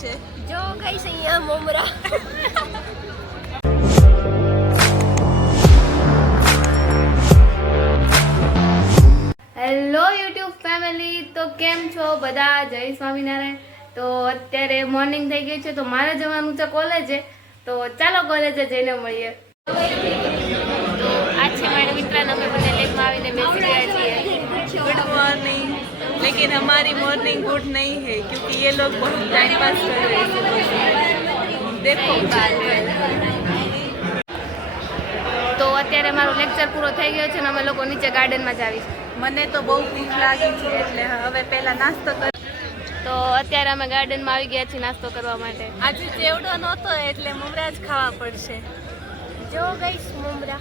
જો કઈ છે અહીંયા મમરા હેલો યુટ્યુબ ફેમિલી, તો કેમ છો બધા? જય સ્વામિનારાયણ. તો અત્યારે મોર્નિંગ થઈ ગઈ છે, તો મારે જવાનું છે કોલેજે. તો ચાલો કોલેજે જઈને મળીએ. તો આજ છે મારા મિત્રના, અમે બંને લેબમાં આવીને બેસી ગયા છીએ. Good morning. लेकिन हमारी मॉर्निंग गुड नहीं है क्योंकि ये लोग बहुत टाइम पास कर रहे हैं। देखो તો અત્યારે મારો લેક્ચર પૂરો થઈ ગયો છે ને અમે લોકો નીચે ગાર્ડનમાં જ આવીશું. મને તો બહુ ભૂખ લાગી છે એટલે હવે પહેલા નાસ્તો કર. તો અત્યારે અમે ગાર્ડનમાં આવી ગયા છીએ નાસ્તો કરવા માટે. આજે ચેવડો નહોતો એટલે મમરા જ ખાવા પડશે. જો ગઈશ મમરા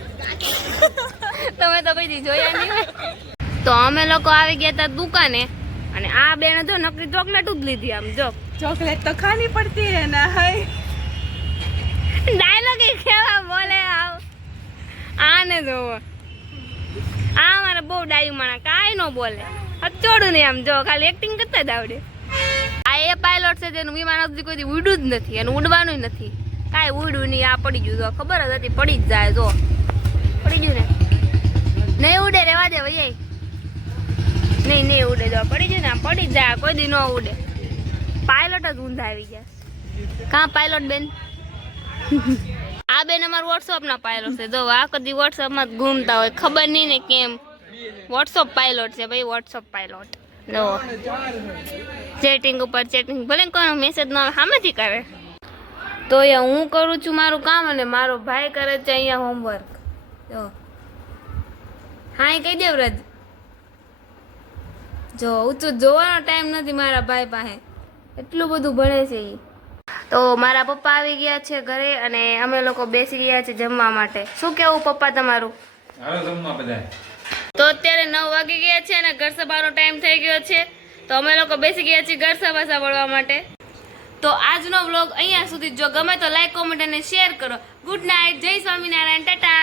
તમે તો કોઈ દી જોયા નહીં. તો અમે લોકો આવી ગયા હતા દુકાને અને આ બેને જો નકરી ચોકલેટ જ લીધી. આમ જો ચોકલેટ તો ખાनी पड़ती है ना। हाय ડાયલોગ કેવા બોલે આવ આને જોવો. આ મારે બહુ ડાયું માણા કાંઈ ન બોલે, હચોડું નહીં. આમ જો ખાલી એક્ટિંગ કરતા જ આવડે. આ એ પાયલોટ છે જેનું વિમાન સુધી કોઈ દી ઉડ્યું જ નથી અને ઉડવાનું નથી. કાંઈ ઉડ્યું નહીં. આ પડી ગયું, જો ખબર જ હતી પડી જ જાય. જો પડી ગયું ને, નહીં ઉડે, રેવા દે ભાઈ. નહીં ઉડે, જો પડી ગયું ને, આમ પડી જ જાય, કોઈ દી ન ઉડે. પાયલોટ જ ઊંધા આવી ગયા. કાં પાયલોટ બેન? આ બેન અમારું વોટ્સઅપ ના પાયલોટ છે. જો આ કદી વોટ્સઅપ માં ઘૂમતા હોય, ખબર નહીં ને કેમ. વોટ્સઅપ પાયલોટ છે ભાઈ, વોટ્સઅપ પાયલોટ. જો ચેટિંગ ઉપર ચેટિંગ, ભલે કોઈનો મેસેજ ન સામેથી કરે. તો અહીંયા હું કરું છું મારું કામ અને મારો ભાઈ કરે છે અહીંયા હોમવર્ક. જો હા એ કહી દે વ્રજ. જો ઊંચું જોવાનો ટાઈમ નથી મારા ભાઈ પાસે, એટલું બધું ભણે છે એ. તો મારા પપ્પા આવી ગયા છે ઘરે અને અમે લોકો બેસી ગયા છે જમવા માટે. શું કેવું પપ્પા તમારું? તો અત્યારે 9 વાગી ગયા છે અને ઘર સભાનો ટાઈમ થઈ ગયો છે. તો અમે લોકો બેસી ગયા છીએ ઘર સભા સાંભળવા માટે. તો આજનો વ્લોગ અહીંયા સુધી. જો ગમે તો લાઈક, કોમેન્ટ અને શેર કરો. ગુડ નાઇટ, જય સ્વામિનારાયણ, ટાટા.